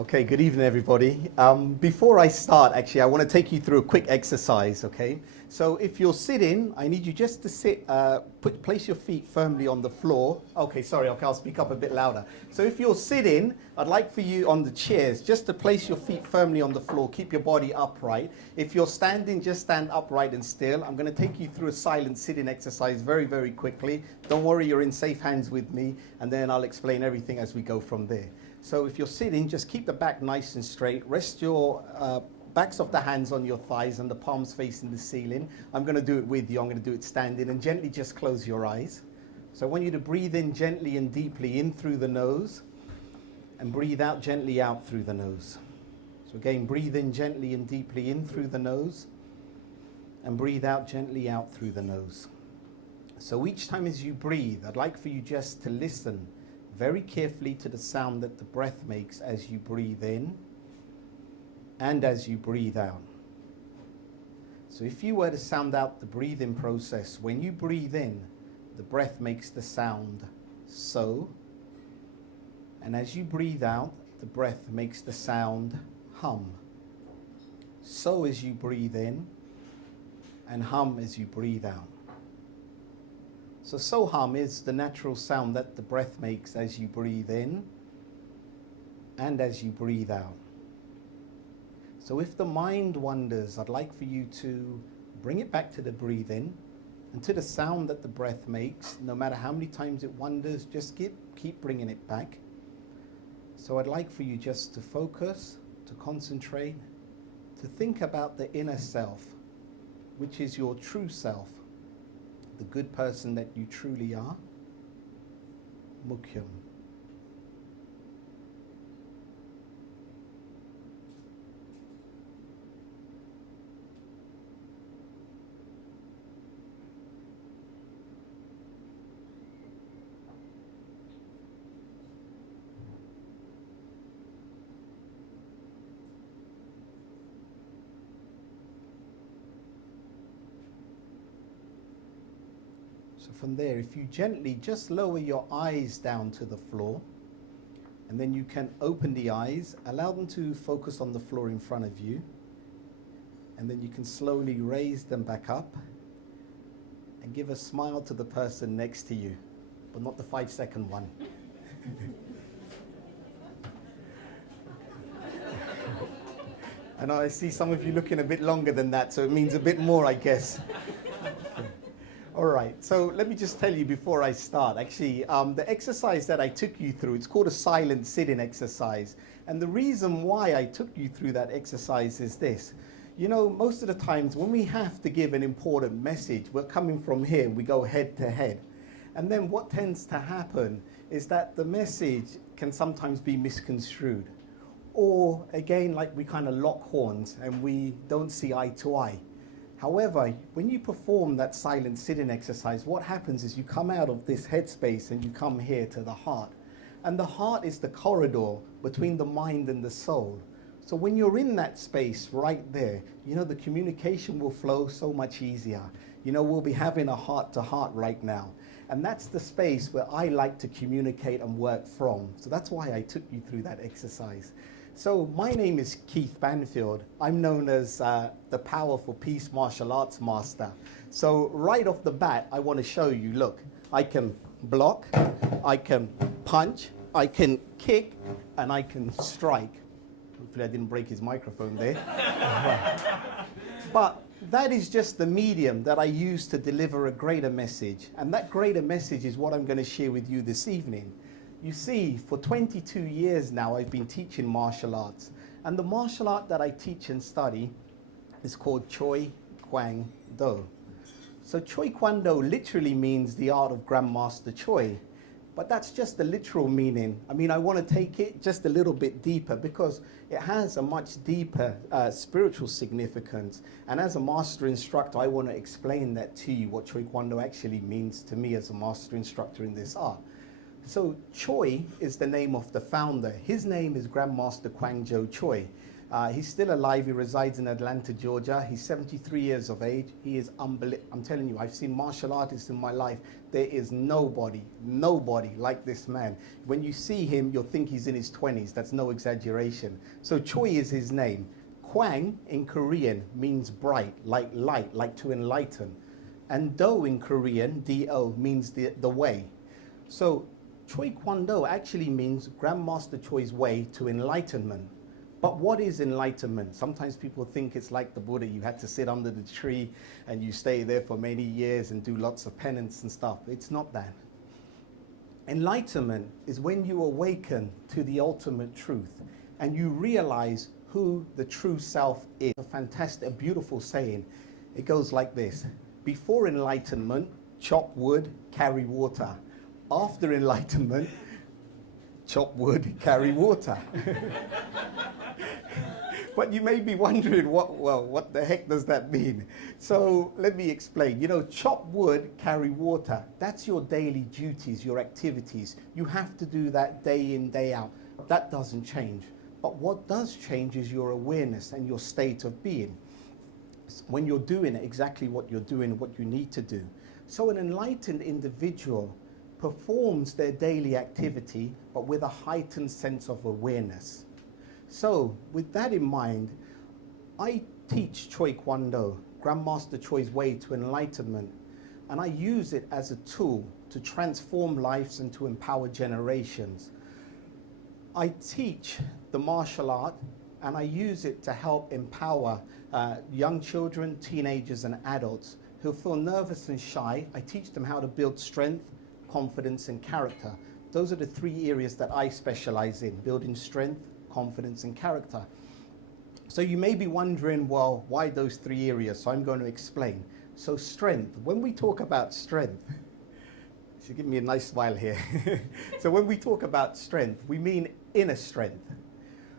Okay, good evening, everybody. Before I start, actually, I want to take you through a quick exercise, okay? So if you're sitting, I need you just to sit, place your feet firmly on the floor. Okay, sorry, okay, I'll speak up a bit louder. So if you're sitting, I'd like for you on the chairs just to place your feet firmly on the floor. Keep your body upright. If you're standing, just stand upright and still. I'm going to take you through a silent sitting exercise very, very quickly. Don't worry, you're in safe hands with me, and then I'll explain everything as we go from there. So if you're sitting, just keep the back nice and straight. Rest your backs of the hands on your thighs and the palms facing the ceiling. I'm going to do it with you. I'm going to do it standing, and gently just close your eyes. So I want you to breathe in gently and deeply in through the nose, and breathe out gently out through the nose. So again, breathe in gently and deeply in through the nose, and breathe out gently out through the nose. So each time as you breathe, I'd like for you just to listen very carefully to the sound that the breath makes as you breathe in and as you breathe out. So if you were to sound out the breathing process, when you breathe in, the breath makes the sound so, and as you breathe out, the breath makes the sound hum. So as you breathe in, and hum as you breathe out. So hum is the natural sound that the breath makes as you breathe in and as you breathe out. So if the mind wanders, I'd like for you to bring it back to the breathing and to the sound that the breath makes. No matter how many times it wanders, just keep bringing it back. So I'd like for you just to focus, to concentrate, to think about the inner self, which is your true self. The good person that you truly are, Mukyam. So from there, if you gently just lower your eyes down to the floor, and then you can open the eyes, allow them to focus on the floor in front of you, and then you can slowly raise them back up and give a smile to the person next to you, but not the 5-second one. I know I see some of you looking a bit longer than that, so it means a bit more, I guess. All right, so let me just tell you before I start, actually, the exercise that I took you through, it's called a silent sitting exercise. And the reason why I took you through that exercise is this. You know, most of the times when we have to give an important message, we're coming from here, we go head to head. And then what tends to happen is that the message can sometimes be misconstrued. Or again, like we kind of lock horns and we don't see eye to eye. However, when you perform that silent sitting exercise, what happens is you come out of this headspace and you come here to the heart. And the heart is the corridor between the mind and the soul. So when you're in that space right there, you know, the communication will flow so much easier. You know, we'll be having a heart to heart right now. And that's the space where I like to communicate and work from. So that's why I took you through that exercise. So my name is Keith Banfield. I'm known as the Powerful Peace Martial Arts Master. So right off the bat, I want to show you, look, I can block, I can punch, I can kick, and I can strike. Hopefully I didn't break his microphone there. But that is just the medium that I use to deliver a greater message. And that greater message is what I'm going to share with you this evening. You see, for 22 years now, I've been teaching martial arts. And the martial art that I teach and study is called Choi Kwang Do. So Choi Kwang Do literally means the art of Grandmaster Choi. But that's just the literal meaning. I mean, I want to take it just a little bit deeper because it has a much deeper spiritual significance. And as a master instructor, I want to explain that to you, what Choi Kwang Do actually means to me as a master instructor in this art. So Choi is the name of the founder. His name is Grandmaster Kwang Do Choi. He's still alive. He resides in Atlanta, Georgia. He's 73 years of age. He is unbelievable. I'm telling you, I've seen martial artists in my life. There is nobody like this man. When you see him, you'll think he's in his 20s. That's no exaggeration. So Choi is his name. Kwang in Korean means bright, like light, like to enlighten. And Do in Korean, D-O, means the way. So Choi Kwang Do actually means Grandmaster Choi's way to enlightenment. But what is enlightenment? Sometimes people think it's like the Buddha. You had to sit under the tree and you stay there for many years and do lots of penance and stuff. It's not that. Enlightenment is when you awaken to the ultimate truth and you realize who the true self is. A fantastic, a beautiful saying. It goes like this. Before enlightenment, chop wood, carry water. After enlightenment, chop wood, carry water. But you may be wondering, what the heck does that mean? So let me explain. You know, chop wood, carry water. That's your daily duties, your activities. You have to do that day in, day out. That doesn't change. But what does change is your awareness and your state of being. When you're doing exactly what you're doing, what you need to do. So an enlightened individual performs their daily activity, but with a heightened sense of awareness. So with that in mind, I teach Choi Kwang Do, Grandmaster Choi's way to enlightenment, and I use it as a tool to transform lives and to empower generations. I teach the martial art and I use it to help empower young children, teenagers and adults who feel nervous and shy. I teach them how to build strength, confidence and character. Those are the three areas that I specialize in: building strength, confidence and character. So you may be wondering, well, why those three areas? So I'm going to explain. So strength, when we talk about strength, she give me a nice smile here. So when we talk about strength, we mean inner strength.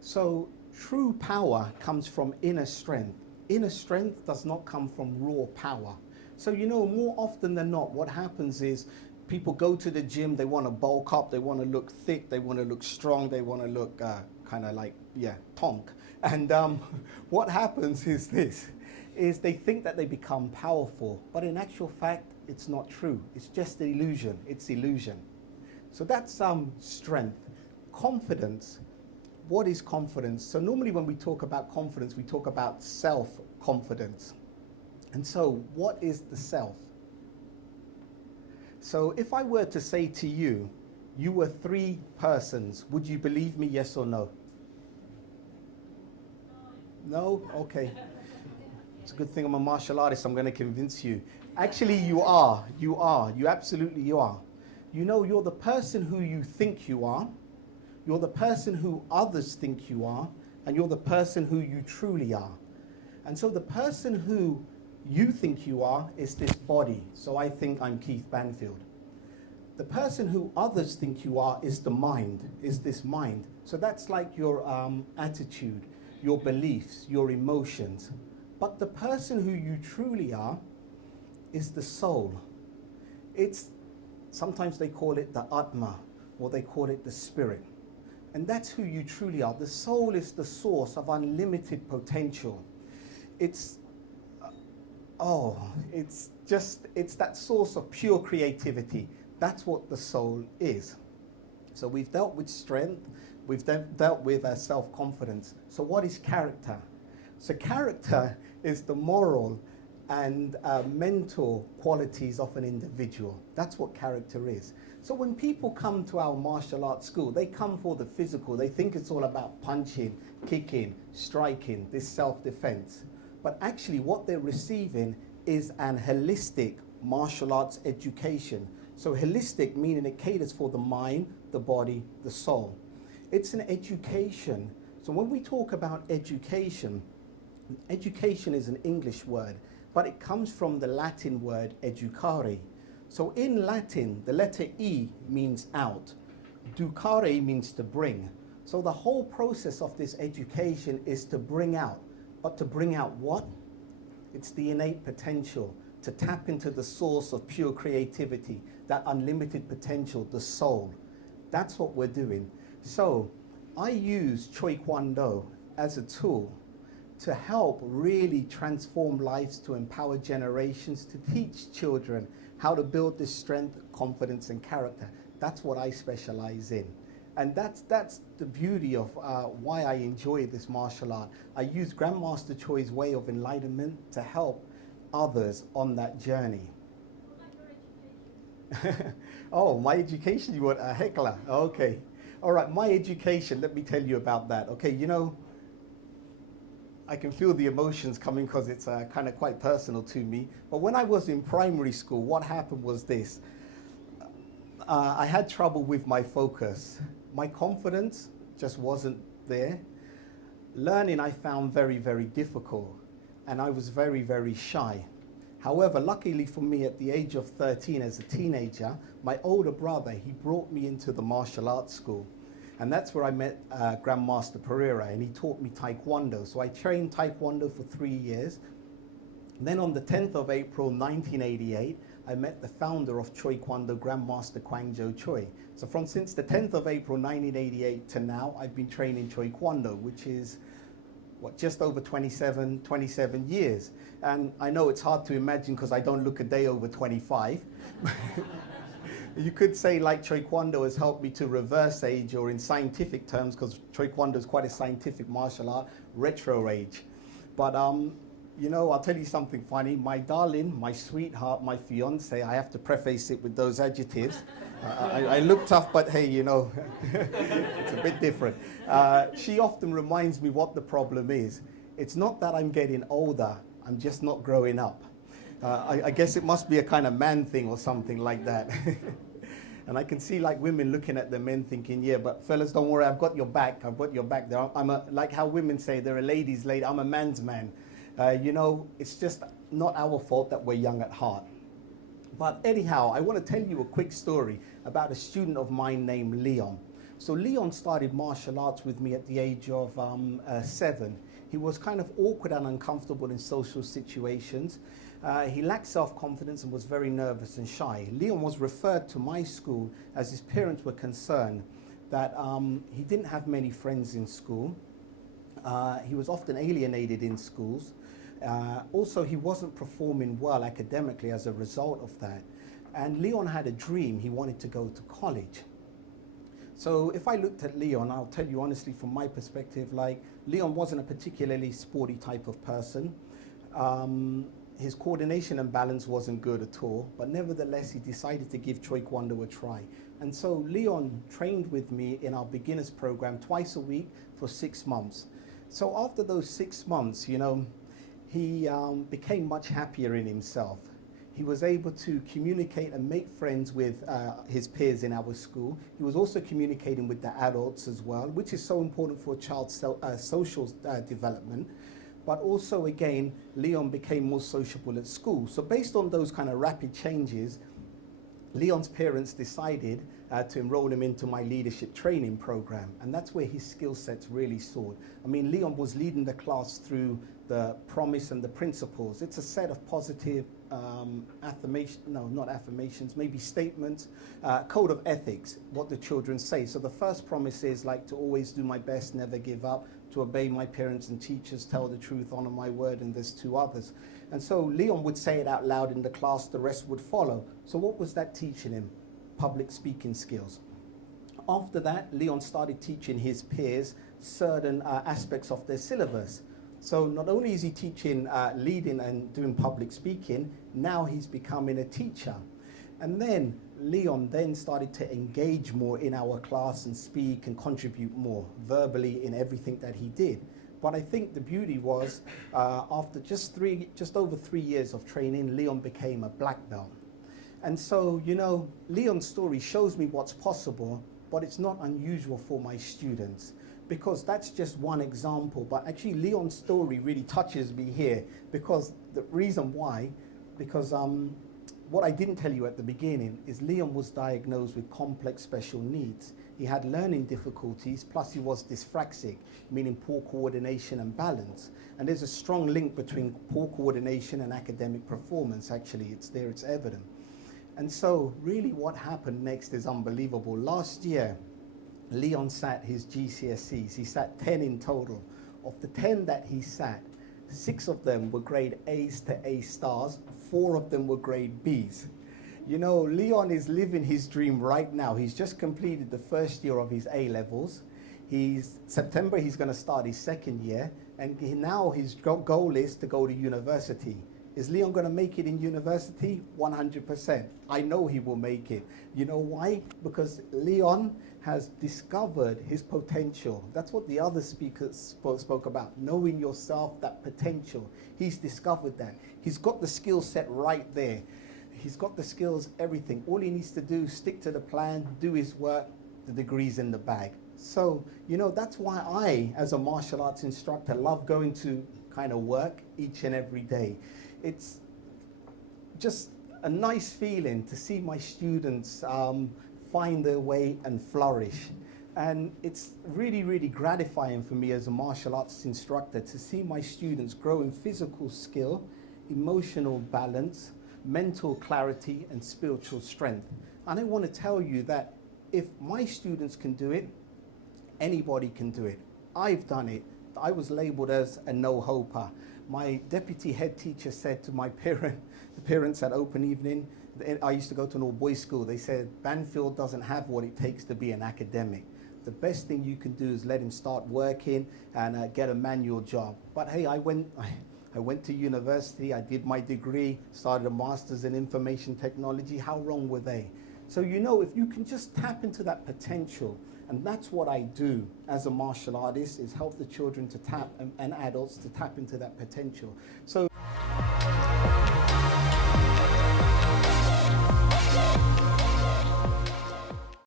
So true power comes from inner strength. Inner strength does not come from raw power. So you know, more often than not, what happens is people go to the gym, they want to bulk up, they want to look thick, they want to look strong, they want to look kind of like, tonk. And what happens is this, is they think that they become powerful, but in actual fact, it's not true. It's just an illusion. It's illusion. So that's strength. Confidence. What is confidence? So normally when we talk about confidence, we talk about self-confidence. And so what is the self? So if I were to say to you, you were three persons, would you believe me, yes or no? No? Okay. It's a good thing I'm a martial artist, I'm going to convince you. Actually, you are. You absolutely are. You know, you're the person who you think you are. You're the person who others think you are. And you're the person who you truly are. And so the person who you think you are is this body. So I think I'm Keith Banfield. The person who others think you are is the mind, is this mind. So that's like your attitude, your beliefs, your emotions. But the person who you truly are is the soul. It's, sometimes they call it the Atma, or they call it the spirit. And that's who you truly are. The soul is the source of unlimited potential. It's that source of pure creativity. That's what the soul is. So we've dealt with strength, we've dealt with self-confidence. So what is character? So character is the moral and mental qualities of an individual. That's what character is. So when people come to our martial arts school, they come for the physical. They think it's all about punching, kicking, striking, this self-defense. But actually what they're receiving is an holistic martial arts education. So holistic meaning it caters for the mind, the body, the soul. It's an education. So when we talk about education, education is an English word, but it comes from the Latin word educare. So in Latin, the letter E means out. Ducare means to bring. So the whole process of this education is to bring out. But to bring out what? It's the innate potential, to tap into the source of pure creativity, that unlimited potential, the soul. That's what we're doing. So I use Choi Kwang Do as a tool to help really transform lives, to empower generations, to teach children how to build this strength, confidence, and character. That's what I specialize in. And that's the beauty of why I enjoy this martial art. I use Grandmaster Choi's way of enlightenment to help others on that journey. Oh, my education, you want a heckler? Okay. All right, my education, let me tell you about that. Okay, you know, I can feel the emotions coming because it's kind of quite personal to me. But when I was in primary school, what happened was this. I had trouble with my focus. My confidence just wasn't there. Learning I found very, very difficult. And I was very, very shy. However, luckily for me, at the age of 13 as a teenager, my older brother, he brought me into the martial arts school. And that's where I met Grandmaster Pereira, and he taught me Taekwondo. So I trained Taekwondo for 3 years. And then on the 10th of April, 1988, I met the founder of Choi Kwang Do, Grandmaster Kwang Do Choi. So since the 10th of April, 1988 to now, I've been training Choi Kwang Do, which is, just over 27 years. And I know it's hard to imagine because I don't look a day over 25. You could say like Choi Kwang Do has helped me to reverse age, or in scientific terms, because Choi Kwang Do is quite a scientific martial art, retro age. But you know, I'll tell you something funny. My darling, my sweetheart, my fiance, I have to preface it with those adjectives. I look tough, but hey, you know, it's a bit different. She often reminds me what the problem is. It's not that I'm getting older, I'm just not growing up. I guess it must be a kind of man thing or something like that. And I can see like women looking at the men thinking, yeah, but fellas, don't worry, I've got your back. I've got your back there. Like how women say, they're a lady's lady. I'm a man's man. You know, it's just not our fault that we're young at heart. But anyhow, I want to tell you a quick story about a student of mine named Leon. So Leon started martial arts with me at the age of 7. He was kind of awkward and uncomfortable in social situations. He lacked self-confidence and was very nervous and shy. Leon was referred to my school as his parents were concerned that he didn't have many friends in school. He was often alienated in schools. Also, he wasn't performing well academically as a result of that. And Leon had a dream. He wanted to go to college. So if I looked at Leon, I'll tell you honestly from my perspective, like Leon wasn't a particularly sporty type of person. His coordination and balance wasn't good at all, but nevertheless, he decided to give Choi Kwang Do a try. And so Leon trained with me in our beginners program twice a week for 6 months. So after those 6 months, you know, he became much happier in himself. He was able to communicate and make friends with his peers in our school. He was also communicating with the adults as well, which is so important for a child's social development. But also, again, Leon became more sociable at school. So based on those kind of rapid changes, Leon's parents decided to enroll him into my leadership training program. And that's where his skill sets really soared. I mean, Leon was leading the class through the promise and the principles. It's a set of positive maybe statements, code of ethics, what the children say. So the first promise is like to always do my best, never give up, to obey my parents and teachers, tell the truth, honor my word, and there's 2 others. And so Leon would say it out loud in the class, the rest would follow. So what was that teaching him? Public speaking skills. After that, Leon started teaching his peers certain aspects of their syllabus. So not only is he teaching leading and doing public speaking, now he's becoming a teacher. And then Leon then started to engage more in our class and speak and contribute more verbally in everything that he did. But I think the beauty was after just over 3 years of training, Leon became a black belt. And so, you know, Leon's story shows me what's possible, but it's not unusual for my students, because that's just one example. But actually Leon's story really touches me here, because the reason why, because what I didn't tell you at the beginning is Leon was diagnosed with complex special needs. He had learning difficulties, plus he was dyspraxic, meaning poor coordination and balance. And there's a strong link between poor coordination and academic performance. Actually, it's there, it's evident. And so really what happened next is unbelievable. Last year, Leon sat his GCSEs. He sat 10 in total of the 10 that he sat, 6 of them were grade A's to A stars, 4 of them were grade B's. You know, Leon is living his dream right now. He's just completed the first year of his A levels. September, he's going to start his second year, and now his goal is to go to university. Is Leon going to make it in university? 100%. I know he will make it. You know why? Because Leon has discovered his potential. That's what the other speakers spoke about, knowing yourself, that potential. He's discovered that. He's got the skill set right there. He's got the skills, everything. All he needs to do, stick to the plan, do his work, the degree's in the bag. So, you know, that's why I, as a martial arts instructor, love going to kind of work each and every day. It's just a nice feeling to see my students find their way and flourish. And it's really, really gratifying for me as a martial arts instructor to see my students grow in physical skill, emotional balance, mental clarity, and spiritual strength. And I want to tell you that if my students can do it, anybody can do it. I've done it. I was labeled as a no-hoper. My deputy head teacher said to my the parents at open evening, I used to go to an all-boys school, they said, Banfield doesn't have what it takes to be an academic. The best thing you can do is let him start working and get a manual job. But hey, I went to university, I did my degree, started a master's in information technology. How wrong were they? So, you know, if you can just tap into that potential, and that's what I do as a martial artist, is help the children to tap and adults to tap into that potential. So